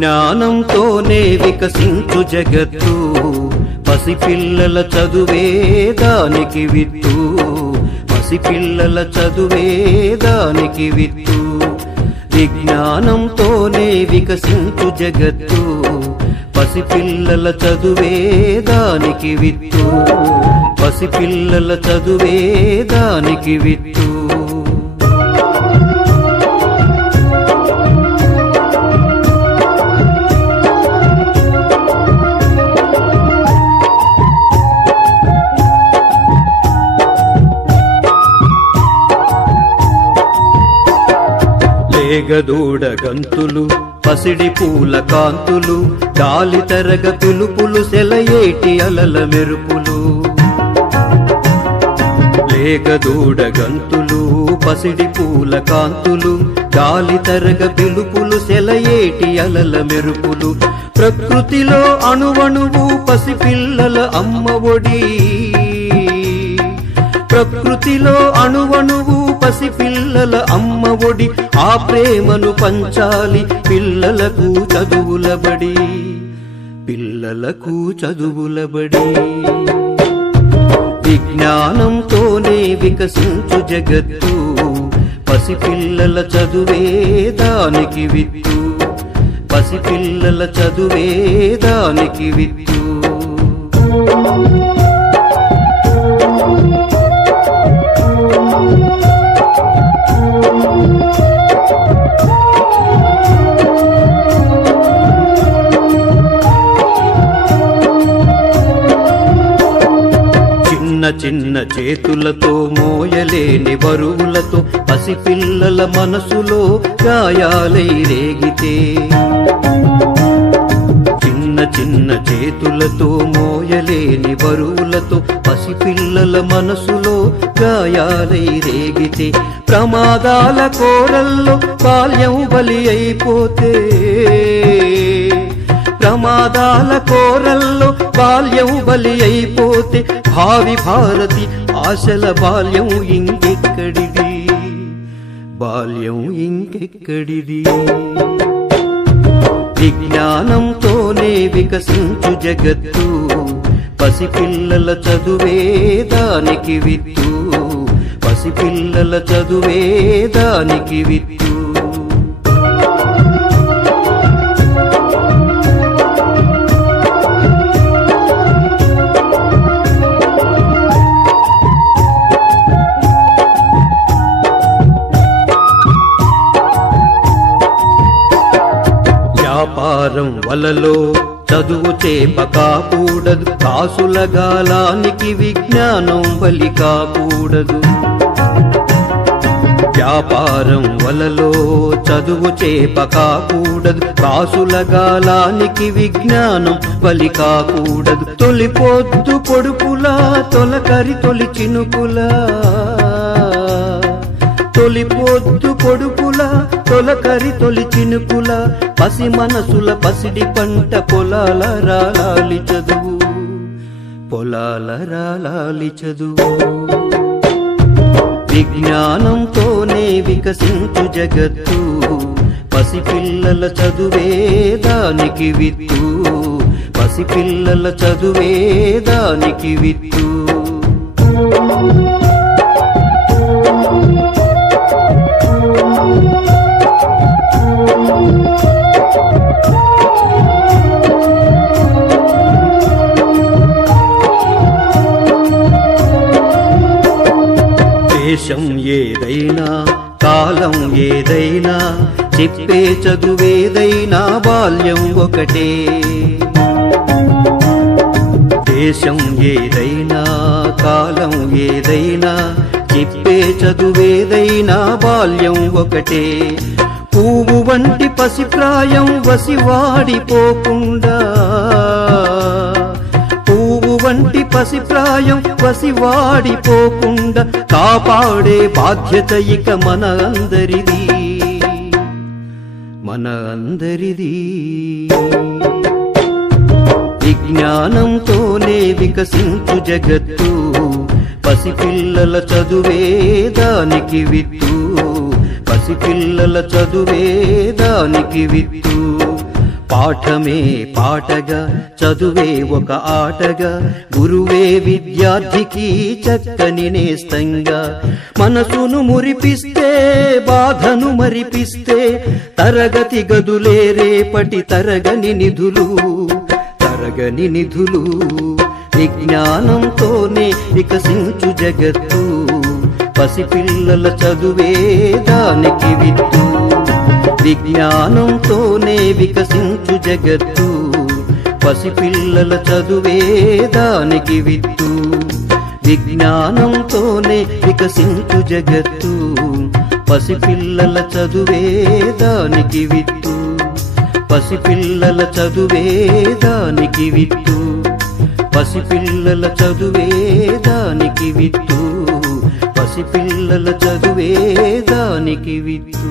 విజ్ఞానంతోనే వికసించు జగత్తు, పసిపిల్లల చదువే దానికి విత్తు, పసిపిల్లల చదువే దానికి విత్తు. విజ్ఞానంతోనే వికసించు జగత్తు, పసిపిల్లల చదువే దానికి విత్తు, పసిపిల్లల చదువే దానికి విత్తు. లేగదూడ గంతులు, పసిడి పూల కాంతులు, గాలి తరగ పిలుపులు, సెలయేటి అలల మెరుపులు. లేగదూడ గంతులు, పసిడి పూల కాంతులు, గాలి తరగ పిలుపులు, సెలయేటి అలల మెరుపులు. ప్రకృతిలో అణువణువు పసిపిల్లల అమ్మ ఒడి, ప్రకృతిలో అణువణువు పసిపిల్లల అమ్మ ఒడి. ఆ ప్రేమను పంచాలి పిల్లలకు చదువుల బడి, పిల్లలకు చదువుల బడి. విజ్ఞానంతోనే వికసించు జగత్తు, పసిపిల్లల చదువే దానికి విత్తు, పసిపిల్లల చదువే దానికి విత్తు. చిన్న చేతులతో మోయలేని బరువులతో పసిపిల్లల మనసులో గాయాలై రేగితే, చిన్న చేతులతో మోయలేని బరువులతో పసిపిల్లల మనసులో గాయాలై రేగితే, ప్రమాదాల కోరల్లో బాల్యం బలి అయిపోతే, ప్రమాదాల కోరల్లో బాల్యం బలి అయిపోతే, భావి భారతి ఆశల బాల్యం ఇంకెక్కడిది, బాల్యం ఇంకెక్కడిది. విజ్ఞానంతోనే వికసించు జగత్తు, పసిపిల్లల చదువే దానికి విత్తు, పసిపిల్లల చదువే దానికి విత్తు. వ్యాపారం వలలో చదువు చేప కాకూడదు, కాసుల గాలానికి విజ్ఞానం బలి కాకూడదు. వ్యాపారం వలలో చదువు చేప కాకూడదు, కాసుల గాలానికి విజ్ఞానం బలి కాకూడదు. తొలి పొద్దు పొడుపులా తొలకరి తొలి చినుకులా, తొలి పొద్దు పొడుపులా తొలకరి తొలి చినుకుల, పసి మనసుల పసిడి పంట పొలాల రాలాలి చదువు, పొలాల రాలాలి చదువు. విజ్ఞానంతోనే వికసించు జగత్తు, పసిపిల్లల చదువే దానికి విత్తు, పసిపిల్లల చదువే దానికి విత్తు. దేశం ఏదైనా కాలం ఏదైనా చెప్పే చదువేదైనా బాల్యం ఒకటే. దేశం ఏదైనా కాలం ఏదైనా చెప్పే చదువేదైనా బాల్యం ఒకటే. పువ్వు వంటి పసిప్రాయం వసివాడిపోకుండా, పువ్వు వంటి పసిప్రాయం వసివాడిపోకుండా కాపాడే బాధ్యత ఇక మన అందరిది, మన అందరిది. విజ్ఞానంతోనే వికసించు జగత్తు, పసిపిల్లల చదువే దానికి విత్తు, పసిపిల్లల చదువే దానికి విత్తు. పాఠమే పాటగా చదువే ఒక ఆటగా గురువే విద్యార్థికి చక్కని నేస్తంగా మనసును మురిపిస్తే బాధను మరిపిస్తే తరగతి గదులే రేపటి తరగని నిధులు విజ్ఞానంతోనే వికసించు జగత్తు పసిపిల్లల చదువే దానికి విత్తు విజ్ఞానంతోనే వికసించు జగత్తు పసిపిల్లల చదువే దానికి విత్తు విజ్ఞానంతోనే వికసించు జగత్తు పసిపిల్లల చదువే దానికి విత్తు పసిపిల్లల చదువే దానికి విత్తు పసిపిల్లల చదువే దానికి విత్తు పసిపిల్లల చదువే దానికి విత్తు